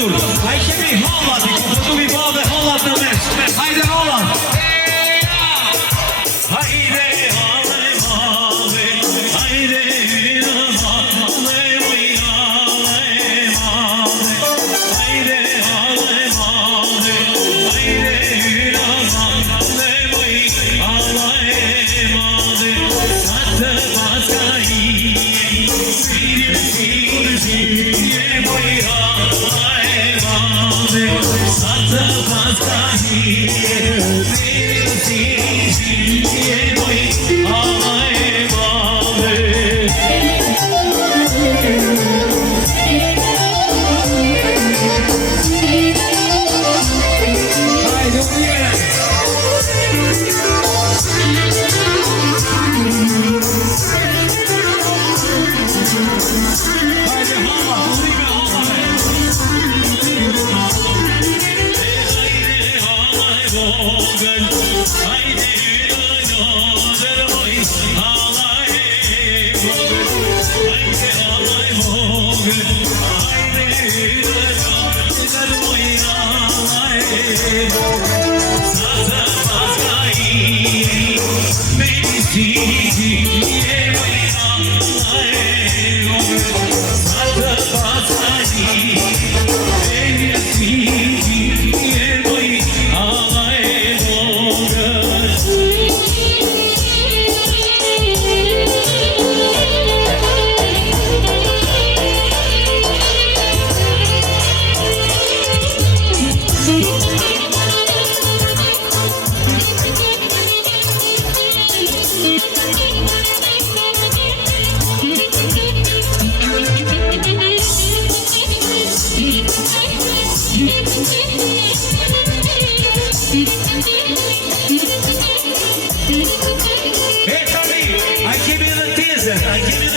Kosur. A i kemi hallat, i kuptu mi ba dhe hallat në mes. Hajde hallat. Hajde halle mave, hajde hyna halle moj halle mave. Hajde halle mave, hajde hyna halle moj halle mave. Satë paska hiye, birim hiye moj halle mave. Satë paska hiye, birim hiye moj halle mave. Hajde ujere. Hajde hava, ulime halave. Hajde halay vogel, hajde yürüyor moj halay vogel. Hajde halay vogel, hajde yürüyor moj halay vogel. Saza paska hiye, beni hiye moj halay vogel. Saza paska hiye, beni hiye moj halay vogel. E tani, a kemi dhe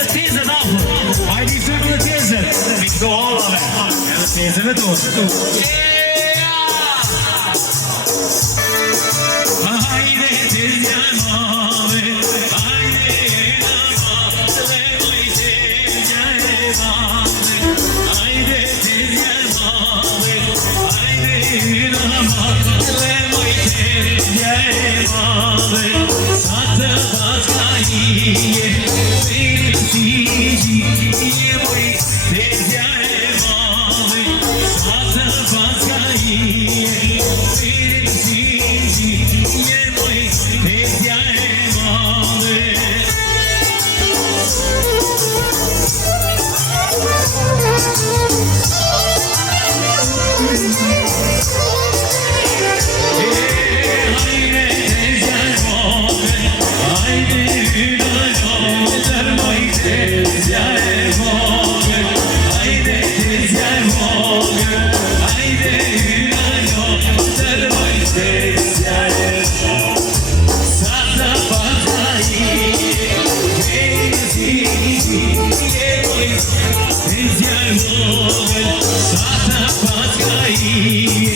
tezet afër. Hajde i fymë dhe tezet. Mi këto hallave. Edhe tezeve tonë. Hajde tezja e mave, hajde hyna halle moj tezja e mave. Hajde tezja e mave, hajde hyna halle moj tezja e mave. Satë paska hiye, birim hiye moj tezja e mave. Satë paska hiye, birim hiye moj tezja e mave. Hajde tezja e mave, hajde hyna halle moj tezja e mave. Hajde tezja e mave, hajde hyna halle moj tezja e mave. Satë paska hiye, beni hiye moj tezja e mave. Satë paska hiye,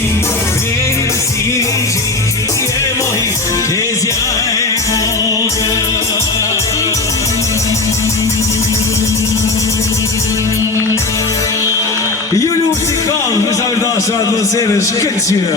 beni hiye moj tezja e mave. Ju lusikal, në sa vërda shë atmosferë shkëtësire.